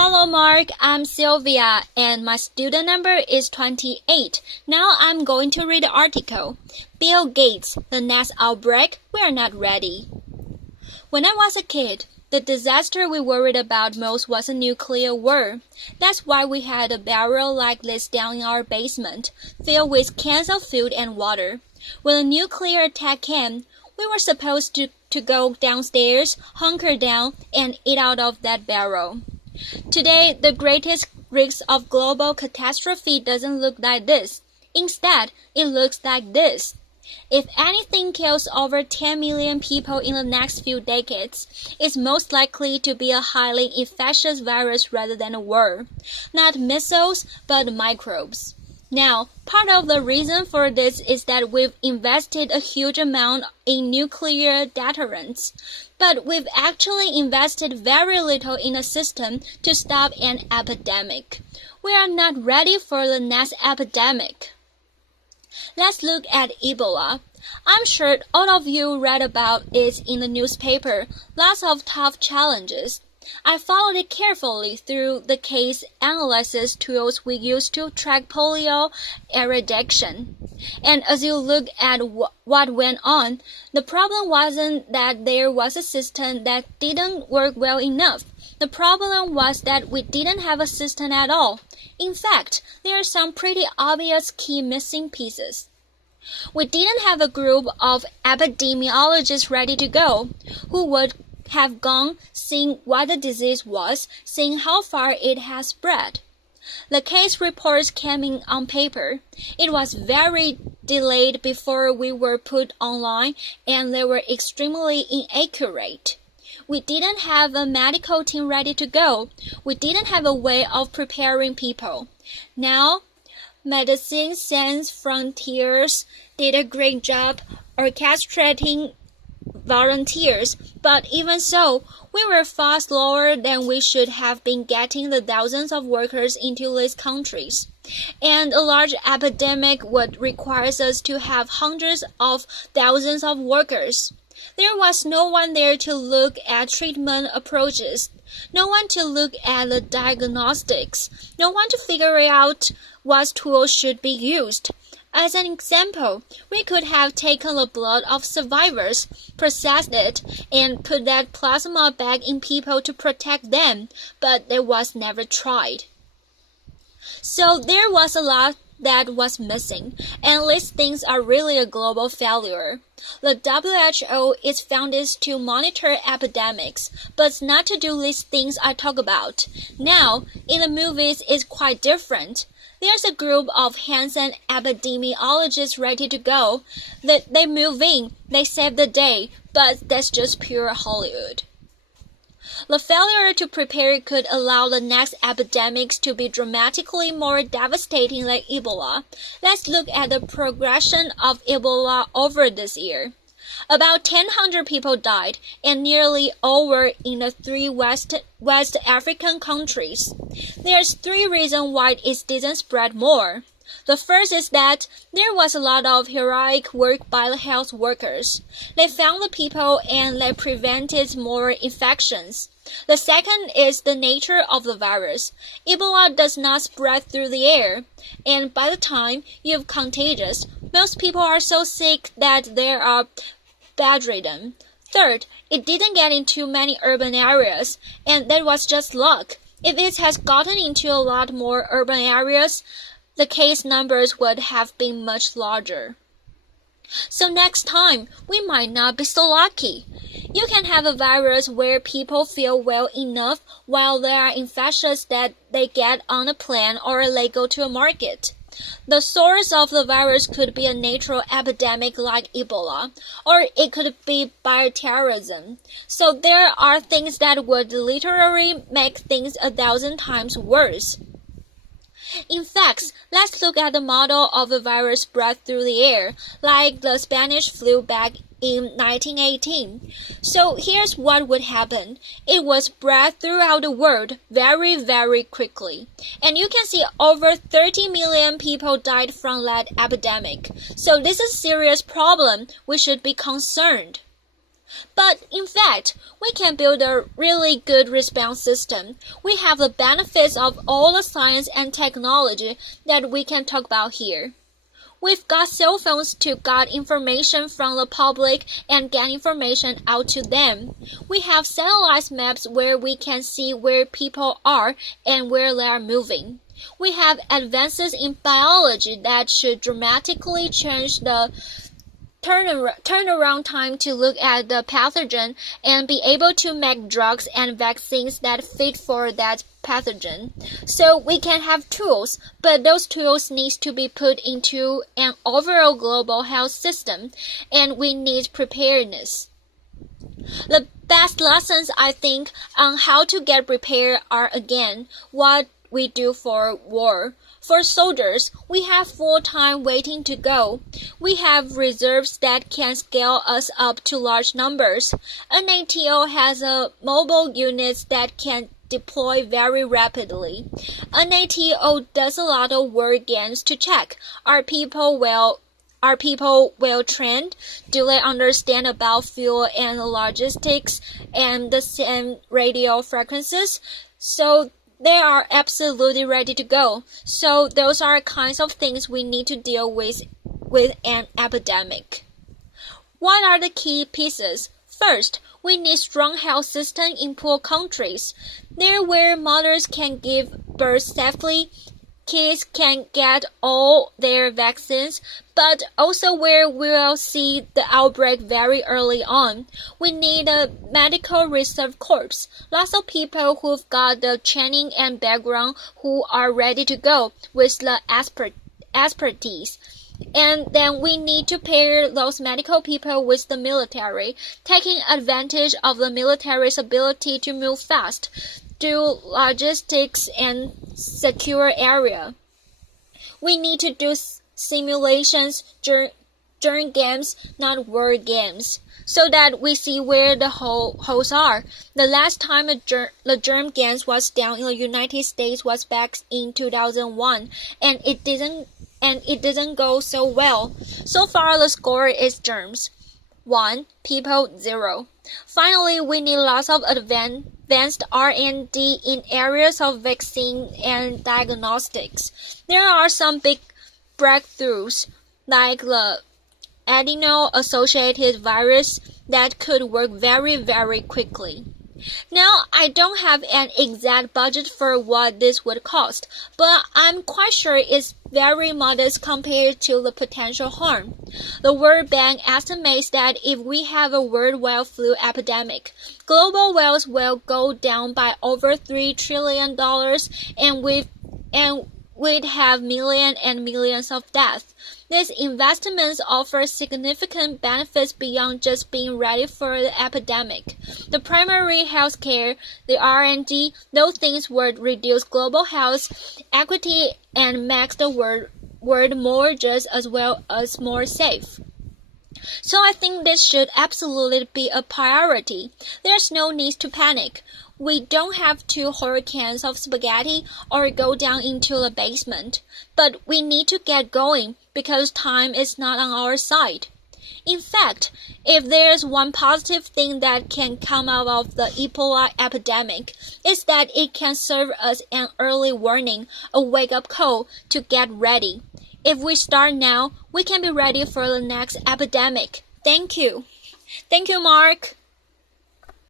Hello Mark, I'm Sylvia and my student number is 28. Now I'm going to read the article. Bill Gates, the next outbreak, we're not ready. When I was a kid, the disaster we worried about most was a nuclear war. That's why we had a barrel like this down in our basement, filled with cans of food and water. When a nuclear attack came, we were supposed to go downstairs, hunker down, and eat out of that barrel. Today, the greatest risk of global catastrophe doesn't look like this. Instead, it looks like this. If anything kills over 10 million people in the next few decades, it's most likely to be a highly infectious virus rather than a war. Not missiles, but microbes. Now, part of the reason for this is that we've invested a huge amount in nuclear deterrence, but we've actually invested very little in a system to stop an epidemic. We are not ready for the next epidemic. Let's look at Ebola. I'm sure all of you read about it in the newspaper. Lots of tough challenges. I followed it carefully through the case analysis tools we use to track polio eradication. And as you look at what went on, the problem wasn't that there was a system that didn't work well enough. The problem was that we didn't have a system at all. In fact, there are some pretty obvious key missing pieces. We didn't have a group of epidemiologists ready to go, who would have gone, seen what the disease was, seen how far it has spread. The case reports came in on paper. It was very delayed before we were put online, and they were extremely inaccurate. We didn't have a medical team ready to go. We didn't have a way of preparing people. Now, Medicine Sans Frontiers did a great job orchestrating volunteers, but even so, we were far slower than we should have been getting the thousands of workers into these countries. And a large epidemic would require us to have hundreds of thousands of workers. There was no one there to look at treatment approaches, no one to look at the diagnostics, no one to figure out what tools should be used. As an example, we could have taken the blood of survivors, processed it, and put that plasma back in people to protect them, but it was never tried. So there was a lot that was missing, and these things are really a global failure. The WHO is founded to monitor epidemics, but not to do these things I talk about. Now, in the movies, it's quite different. There's a group of hands-on epidemiologists ready to go. They move in, they save the day, but that's just pure Hollywood. The failure to prepare could allow the next epidemics to be dramatically more devastating like Ebola. Let's look at the progression of Ebola over this year. About 1,000 people died, and nearly all were in the three West African countries. There's three reasons why it didn't spread more. The first is that there was a lot of heroic work by the health workers. They found the people and they prevented more infections. The second is the nature of the virus. Ebola does not spread through the air, and by the time you're contagious, most people are so sick that they are bedridden. Third, it didn't get into many urban areas, and that was just luck. If it has gotten into a lot more urban areas, the case numbers would have been much larger. So next time, we might not be so lucky. You can have a virus where people feel well enough while they are infectious that they get on a plane or they go to a market. The source of the virus could be a natural epidemic like Ebola, or it could be bioterrorism. So there are things that would literally make things 1,000 times worse. In fact, let's look at the model of a virus spread through the air, like the Spanish flu back in 1918. So here's what would happen. It was spread throughout the world very, very quickly. And you can see over 30 million people died from that epidemic. So this is a serious problem. We should be concerned. But in fact, we can build a really good response system. We have the benefits of all the science and technology that we can talk about here. We've got cell phones to get information from the public and get information out to them. We have satellite maps where we can see where people are and where they are moving. We have advances in biology that should dramatically change the turnaround time to look at the pathogen and be able to make drugs and vaccines that fit for that pathogen. So we can have tools, but those tools need to be put into an overall global health system, and we need preparedness. The best lessons, I think, on how to get prepared are again what we do for war. For soldiers, we have full time waiting to go. We have reserves that can scale us up to large numbers. NATO has a mobile units that can deploy very rapidly. NATO does a lot of war games to check. Are people well trained? Do they understand about fuel and logistics and the same radio frequencies? So they are absolutely ready to go. So those are kinds of things we need to deal with an epidemic. What are the key pieces? First, we need strong health system in poor countries. There where mothers can give birth safely, kids can get all their vaccines, but also where we'll see the outbreak very early on. We need a medical reserve corps, lots of people who've got the training and background who are ready to go with the expertise. And then we need to pair those medical people with the military, taking advantage of the military's ability to move fast, do logistics and secure area. We need to do simulations during games, not war games, so that we see where the holes are. The last time the germ games was down in the United States was back in 2001, and it didn't go so well. So far the score is germs 1, people 0. Finally, we need lots of advanced R&D in areas of vaccine and diagnostics. There are some big breakthroughs, like the adeno-associated virus, that could work very, very quickly. Now, I don't have an exact budget for what this would cost, but I'm quite sure it's very modest compared to the potential harm. The World Bank estimates that if we have a worldwide flu epidemic, global wealth will go down by over $3 trillion, and we'd have millions and millions of deaths. These investments offer significant benefits beyond just being ready for the epidemic. The primary health care, the R&D, those things would reduce global health equity and make the world more just as well as more safe. So I think this should absolutely be a priority. There's no need to panic. We don't have 2 hurricanes of spaghetti or go down into the basement, but we need to get going because time is not on our side. In fact, if there's one positive thing that can come out of the Ebola epidemic, it's that it can serve as an early warning, a wake-up call to get ready. If we start now, we can be ready for the next epidemic. Thank you. Thank you, Mark.